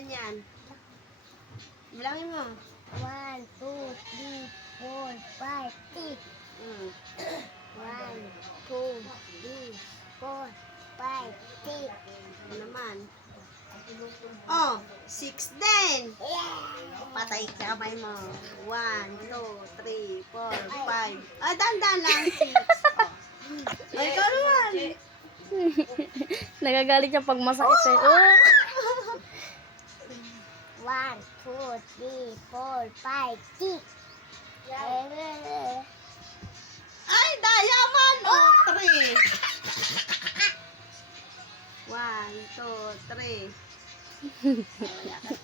ilan yan? Bilangin mo. One, two, three, four, five, six. Mm. One, two, three, four, five, six. Ano naman? Oh, six din. Patay ka kamay mo. One, two, three, four, five. Ah, dandan lang. Six. Oh. Ay, ikaw naman. Nagagalit siya pag masakit eh. Oh! One, two, three, four, five, six. Ay, diamond. Oh, three. One, two, three.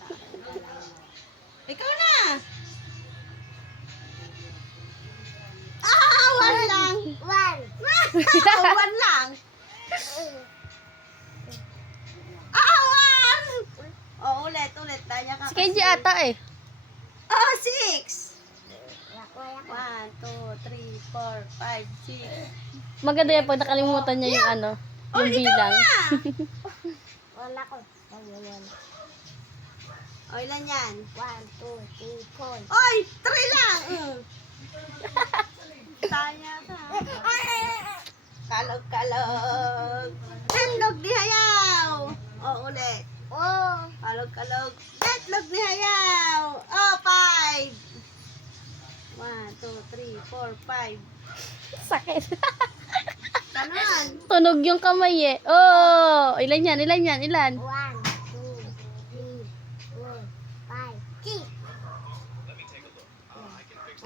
Si Kenji ata eh. Oh, six. One, two, three, four, five, six. Maganda yan pag nakalimutan niya yung ano, Oh, yung ikaw bilang. na. Wala ko. Wala, wala. Oh, ilan yan? One, two, three, four. Oy, three lang. Mm. Taya ka. Kalog, kalog. Detlog ni Hayaw. Oh, ulit. Oh. Kalog, kalog. Detlog ni Hayaw. Oh, five. One, two, three, four, five. Sakit. Kanan. Tunog yung kamay eh. Oh! Ilan yan? Ilan yan? Ilan? One, two, three, four, five, six.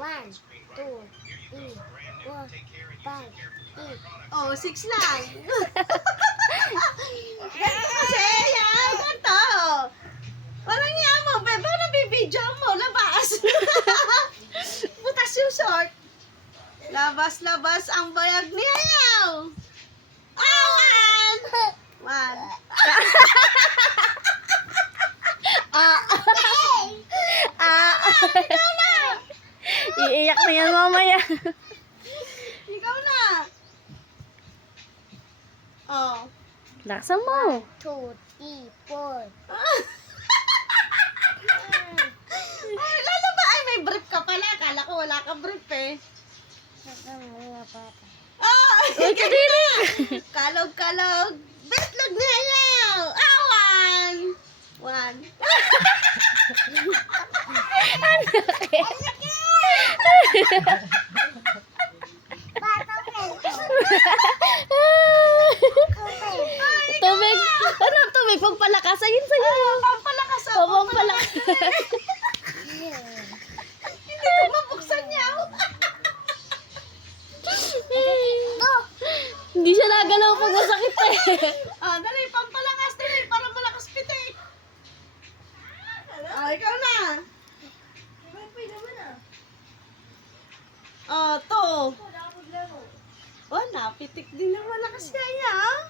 One, two, three, four, five, six. Oh, six lang. Ganun kasi, yan. Ganito. Parang yan Labas, labas ang bayag ni Ayaw. Awan! One. Ah! ah! Iiyak na yan mamaya. Ikaw na. Oh. Laksan mo. Two, three, four. Ay, lalo ba? Ay, may brief ka pala. Akala ko wala ka brief eh. Ah! Uy, kadiri. Kalog, kalog. Betlog na ayaw. Awan. One. tubig. Ano tubig? Pagpalakas. Ayun sa'yo. Pampalakas Oh, ako. pampalakas. Hindi ko mabuksan niya. Hindi siya nagalaw pag masakit eh. Ah, dali, pampalakas dali para malakas pitik. Ah, ikaw na. Oh. Oh, napitik din na malakas kaya. ah.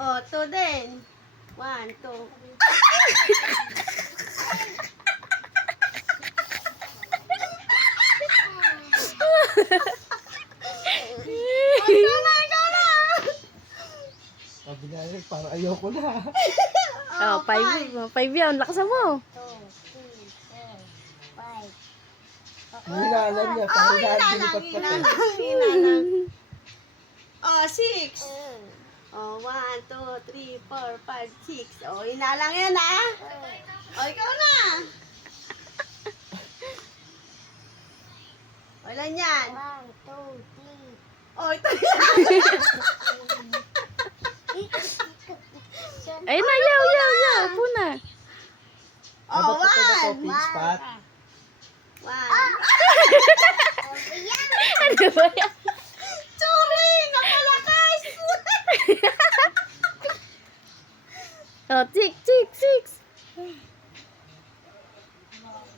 Oh, to din. One, two. Na, na. Sabi yun, parang ayoko na. Oh, five. Five yan. Lakasan mo. Two, three, four, five. Ang hinalan niya, Oh, parang inalang, nahalipat pa inalang, inalang. Oh, six. Oh, one, two, three, four, five, six. Oh, inalang yan, ha? Oh, ikaw na. Oh, ilan yan? One, two, three. Oh, ito yan. Ayun na, yaw, yaw, yaw. Upo na. Oh, one. pink spot. One. Ano ba yan? Sorry, napalakas. Oh, six, six, six.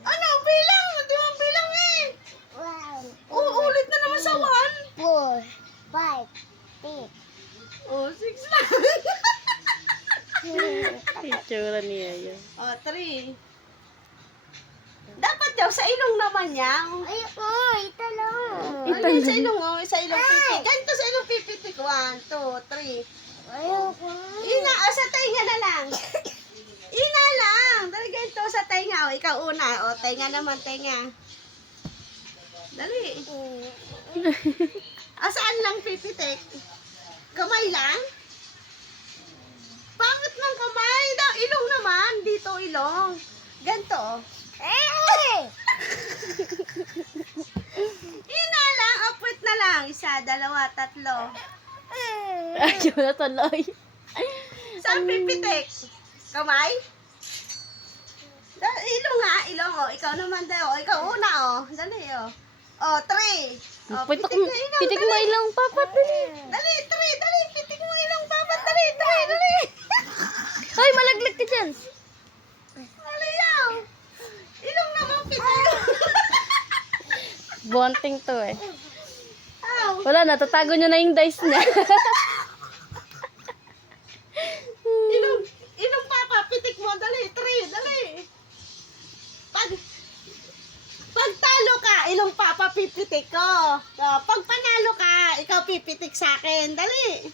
ano, bilang? Hindi mo bilang eh. One, Oh, ulit na naman sa one. four, five, six. Oh, six lang. Itsura niya yun. oh, three. Daw sa ilong naman yan. Ay, oh, ito lang. Ano yun sa ilong? Oh, sa ilong pipi. Ganito sa ilong pipitik. One, two, three. Ayoko. Ina, o sa tainga na lang. Ina lang. Dali ganito sa tainga. O, ikaw una. O, tainga naman, tainga. Dali. O, saan lang pipitik? Kamay lang? Pangit ng kamay. Daw, ilong naman. Dito, ilong. Ganto. Ina lang. Upwit na lang. Isa, dalawa, tatlo. Ayaw na tuloy. Saan pipitik? Kamay? Da, ilong nga, ilong. O, ikaw naman daw. O, ikaw una, o. Dali, o. O, three. O, Pitik, pitik mo ilong. pitik mo dali. ilong, papa. Dali. Dali, three. Dali, pitik mo ilong, papa. Dali, three. Dali. Hoy, malaglag ka dyan. Dali, yaw. Ilong naman, pitik. Bonting to eh. Wala, natatago nyo na yung dice niya. Ilong, ilong, papa. Pitik mo. Dali, three. Dali. Pag, pag talo ka, ilong papa pipitik ko. O, pag panalo ka, ikaw pipitik sa akin. Dali.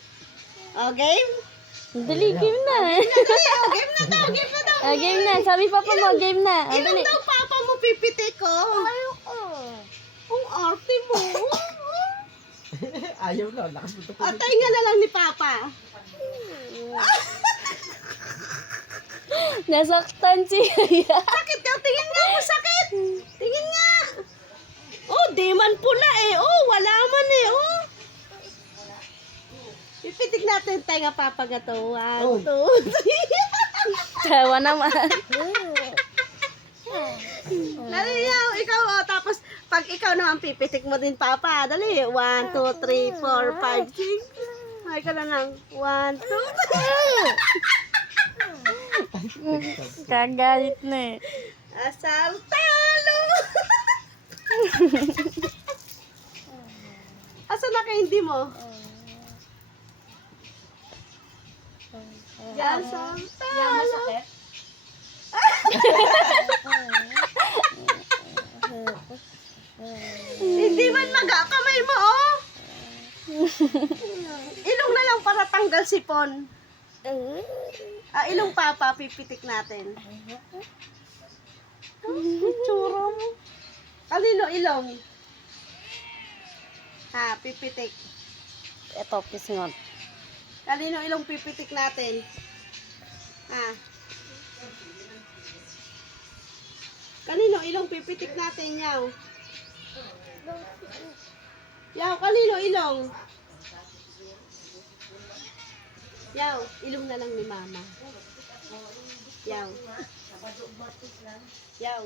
O, game? Dali, game na eh. Dali, o, game na daw, game na daw. Ah, game na. Sabi papa mo, game na. Ilong dali. daw papa mo pipitik ko. Ayoko. Arte mo. Ayaw na, lakas mo ito. O, tainga na lang ni papa. Nasaktan siya. Sakit ka, tingin nga mo, sakit. Tingin nga. Oh, di man pula eh. Oh, wala man eh. Oh. Pipitik natin tayo nga papa ga to. One, Oh. two, three. Tawa naman. Dali yaw, ikaw pag ikaw naman pipitik mo din papa. Dali. One, two, three, four, five, six. Ay ka na lang. One, two, three. Kagalit na eh. Asal talo. Asa na kayo hindi mo? Asal talo. Hindi man maga kamay mo, oh. Ilong na lang para tanggal sipon. Ah, ilong papa, pipitik natin. Tsura mo. Kalino ilong? Ha, pipitik. Ito, pisngot. Kalino ilong pipitik natin? Ha? Kanino ilong pipitik natin, yaw? Yaw, kanino ilong? Yaw, ilong na lang ni mama. Yaw. Yaw.